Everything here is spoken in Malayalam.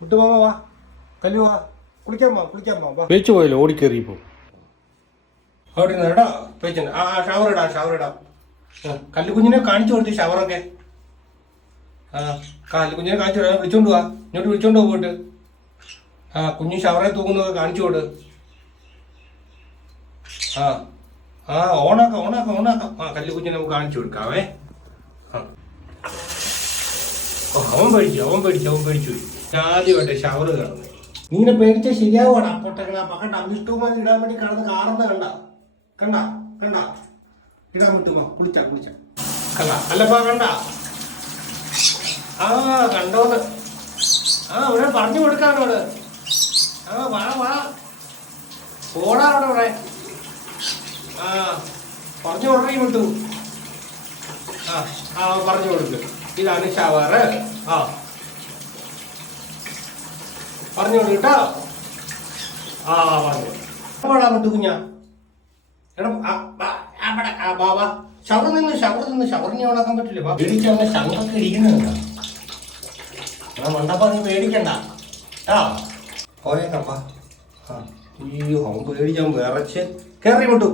വിട്ടുമാമ വാ, കല്ലു വാ, കുളിക്കാൻ വാ. വെച്ചു പോയല്ലോ ഓടിക്കേറിയപ്പോ. അവിടെ ഇരുന്ന് പേച്ചൻ ഷവർ ഇടാം. കല്ലുകുഞ്ഞിനെ കാണിച്ചു കൊടുത്തു ഷവറൊക്കെ. കല്ലുകുഞ്ഞിനെ കാണിച്ചു വിളിച്ചോണ്ട് വാ, ഇങ്ങോട്ട് വിളിച്ചോണ്ട് പോയിട്ട്. കുഞ്ഞ് ഷവറെ തൂക്കുന്നതൊക്കെ കാണിച്ചു കൊടു. ഓണാക്കാം. കല്ലുകുഞ്ഞിനെ നമുക്ക് കാണിച്ചു കൊടുക്കാവേ. അവൻ പേടിച്ചു. ആദ്യമായിട്ട് ഷവർ കിടന്നു. നീനെ പേടിച്ച ശരിയാവാടാ പൊട്ടകളാ പക്കണ്ട. വിഷ്ണുമാൻ ഇടാൻ വേണ്ടി കിടന്ന് കാറുന്ന കണ്ട ഇടാൻ വിട്ടുമാ. കുളിച്ച കണ്ട അല്ലപ്പാ കണ്ട. കണ്ടോന്ന്. ഇവിടെ പറഞ്ഞു കൊടുക്കാനോട്. വാ പോടാ അവിടെ പറഞ്ഞു കൊടുക്കേ വിട്ടു. പറഞ്ഞു കൊടുക്ക്. ഇതാണ് ഷവറ്. പറഞ്ഞു കേട്ടോ. പറഞ്ഞു പാടാ വിട്ടു കുഞ്ഞാ. ബാബാ ഷവർ നിന്ന് ഷവറിനെ ഓണാക്കാൻ പറ്റില്ല. പേടിച്ചവനെ ശങ്കൊക്കെ ഇരിക്കുന്നുണ്ടോ? മണ്ടപ്പ നീ പേടിക്കണ്ട പോയേക്കപ്പാ. അയ്യോ അവൻ പേടിച്ചാൻ വിറച്ച് കയറി വിട്ടു.